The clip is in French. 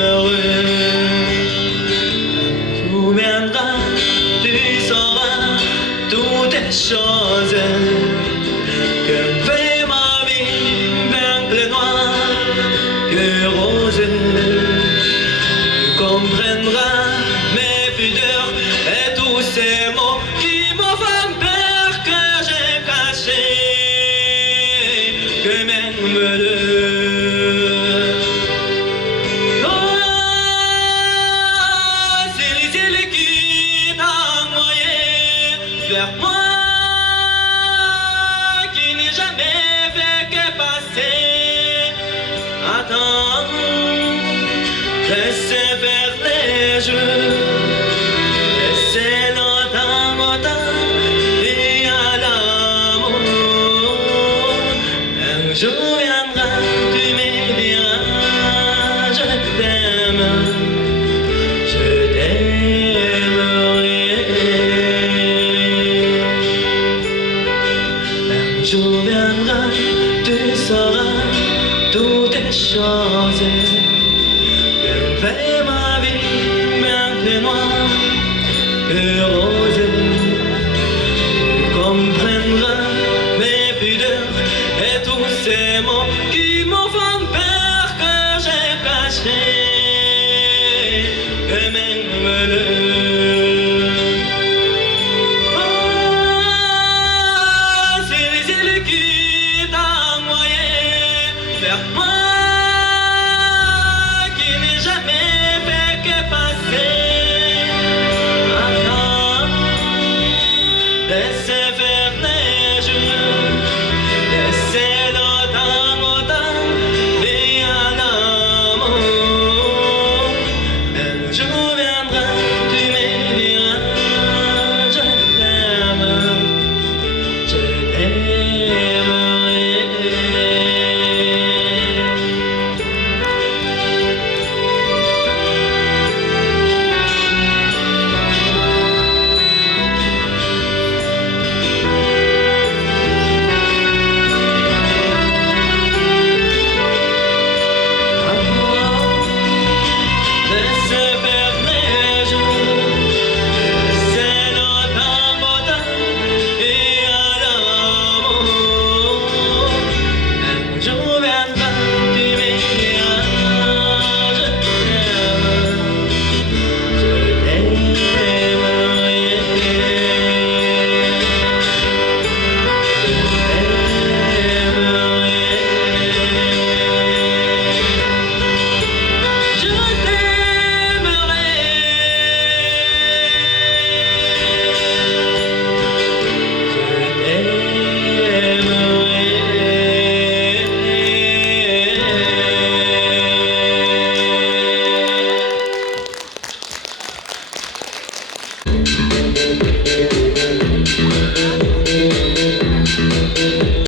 heureux. Tout viendra, tu sauras toutes les choses que fait ma vie, bien plus noir que rose. Tu comprendras mes pudeurs et tous ces mots qui me font peur que j'ai cachés, que même le vers moi qui n'ai jamais fait que passer. Attends, laissez faire les jeux, laissez longtemps, longtemps, et à l'amour. Un jour viendra, tu me diras, je t'aime, je t'aimerai. Un jour viendra, tu sauras toutes les choses que fait ma vie, bien plus noire que rose. Tu comprendras mes pudeurs et tous ces mots qui me font peur que j'ai cachés, que même le vers moi qui n'ai jamais fait que passer.